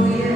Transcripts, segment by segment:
Oh, yeah.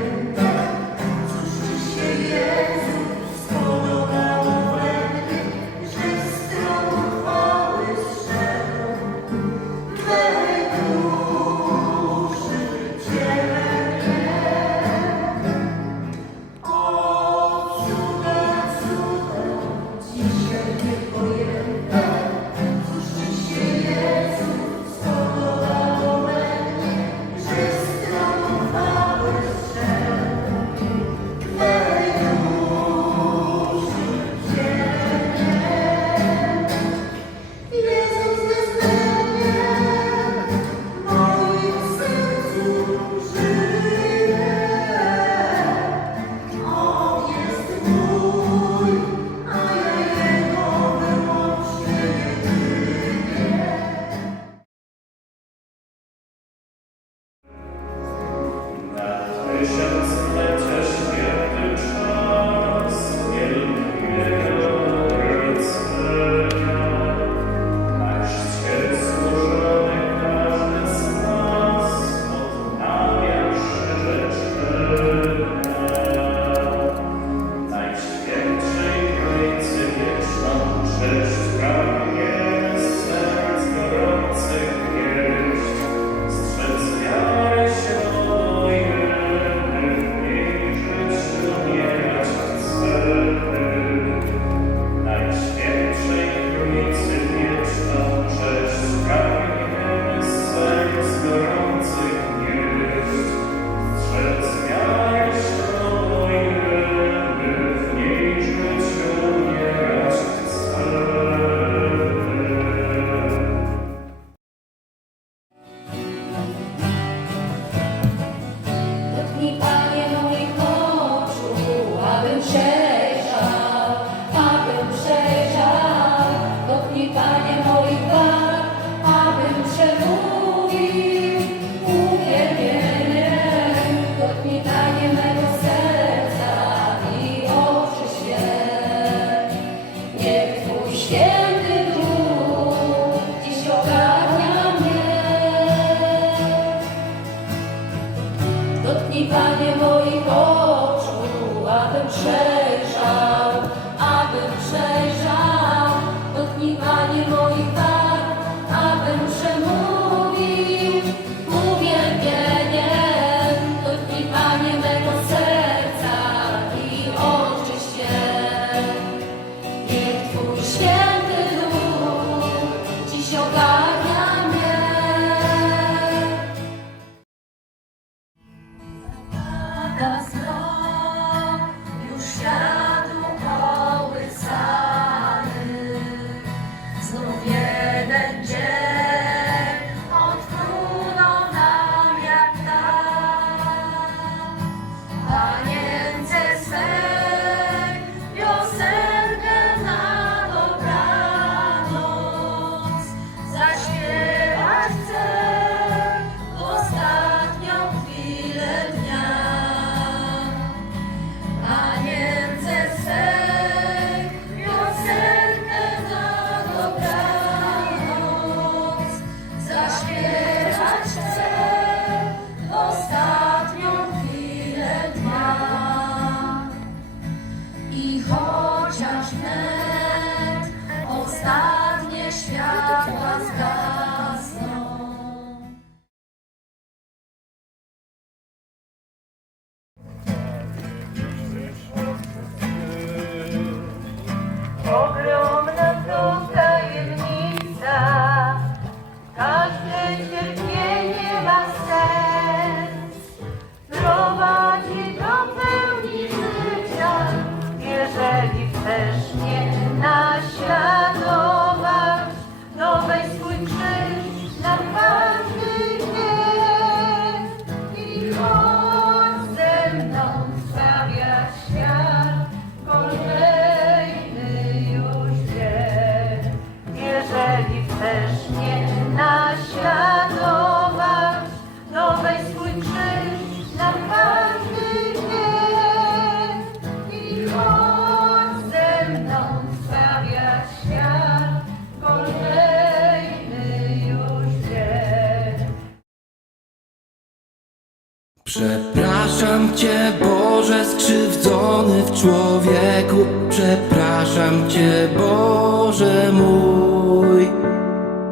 Przepraszam Cię, Boże, skrzywdzony w człowieku. Przepraszam Cię, Boże mój.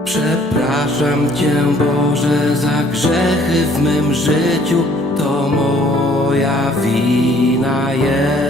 Przepraszam Cię, Boże, za grzechy w mym życiu. To moja wina jest.